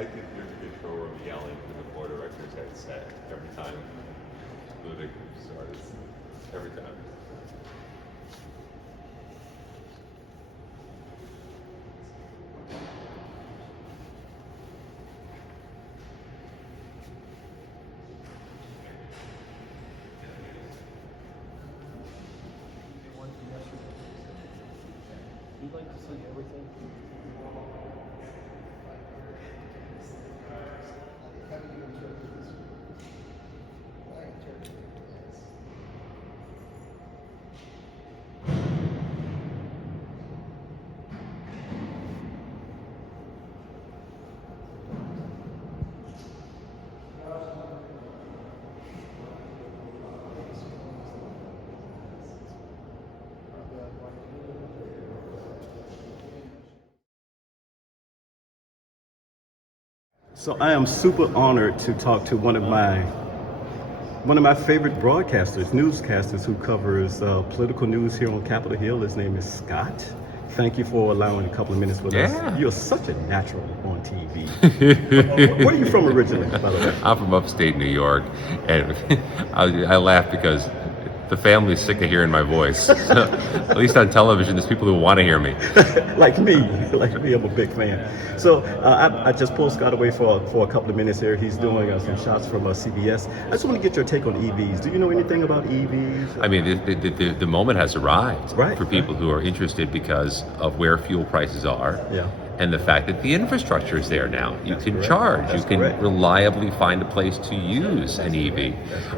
I could hear the control room yelling through the board director's headset every time moving started. Every time. You'd like to see everything? So I am super honored to talk to one of my favorite broadcasters, newscasters who covers political news here on Capitol Hill. His name is Scott. Thank you for allowing a couple of minutes with us. You're such a natural on TV. Where are you from originally, by the way? I'm from upstate New York, and I laugh because the family's sick of hearing my voice. At least on television, there's people who want to hear me. like me, I'm a big fan. So I just pulled Scott away for a couple of minutes here. He's doing some shots from CBS. I just want to get your take on EVs. Do you know anything about EVs? I mean, the moment has arrived for people who are interested because of where fuel prices are. Yeah. And the fact that the infrastructure is there now. You can charge. That's you can reliably find a place to use an EV.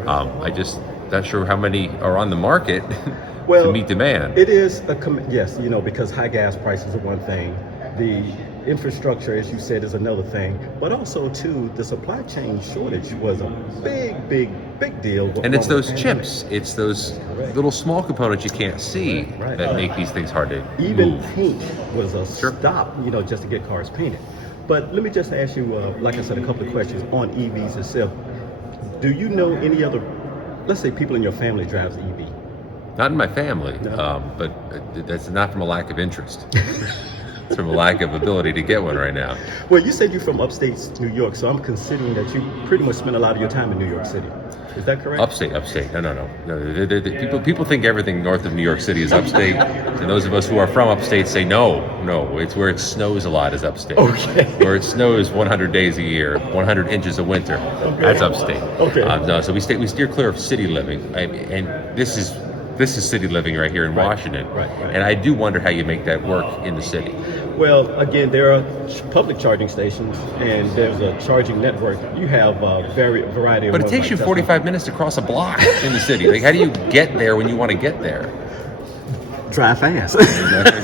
I just not sure how many are on the market to meet demand. It is yes, because high gas prices are one thing. The infrastructure, as you said, is another thing. But also, too, the supply chain shortage was a big deal. And it's those chips. It's those little small components you can't see that make these things hard to Even move. paint was a stop, just to get cars painted. But let me just ask you, like I said, a couple of questions on EVs itself. Do you know any other, let's say people in your family drives EV? Not in my family, but that's not from a lack of interest. It's from a lack of ability to get one right now. Well, you said you're from upstate New York, so I'm considering that you pretty much spend a lot of your time in New York City. Is that correct? Upstate. No. People think everything north of New York City is upstate. And those of us who are from upstate say no. It's where it snows a lot is upstate. Okay. Where it snows 100 days a year, 100 inches of winter. Okay. That's upstate. Okay. No, so we steer clear of city living, and this is city living right here in Washington. Right. And I do wonder how you make that work in the city. Well, again, there are public charging stations, and there's a charging network. You have a variety of. But it takes you 45 minutes to cross a block in the city. Like, how do you get there when you want to get there? Drive fast. Drive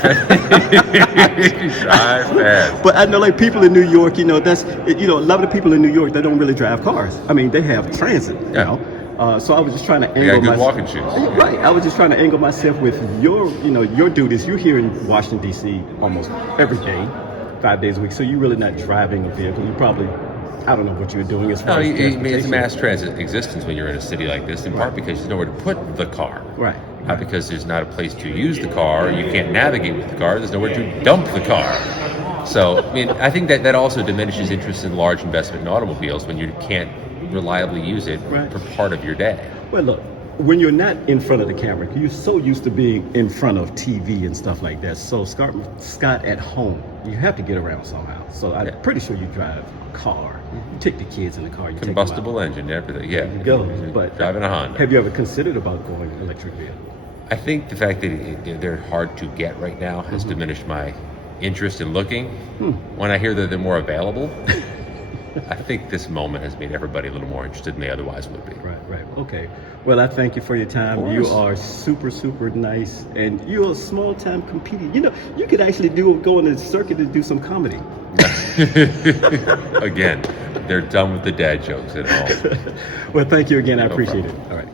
fast. But I know, like, people in New York, a lot of the people in New York, they don't really drive cars. I mean, they have transit. So I was just trying to angle you got good walking shoes. Right. I was just trying to angle myself with your duties. You're here in Washington, D.C. almost every day, 5 days a week. So you're really not driving a vehicle. You probably, I don't know what you're doing as far as transportation. It's a mass transit existence when you're in a city like this, in part because there's nowhere to put the car. Right. Not because there's not a place to use the car. You can't navigate with the car. There's nowhere to dump the car. So, I think that also diminishes interest in large investment in automobiles when you can't reliably use it for part of your day. Well, look, when you're not in front of the camera, you're so used to being in front of TV and stuff like that. So Scott at home, you have to get around somehow. So I'm pretty sure you drive a car. You take the kids in the car. You Combustible engine, everything. Yeah. There you go. But driving a Honda. Have you ever considered about going electric vehicle? I think the fact that they're hard to get right now has diminished my interest in looking. When I hear that they're more available, I think this moment has made everybody a little more interested than they otherwise would be. Right. Okay. Well, I thank you for your time. You are super, super nice, and you're a small-time comedian. You could actually go on the circuit and do some comedy. Again, they're done with the dad jokes at all. Well, thank you again. I appreciate problem. it. All right.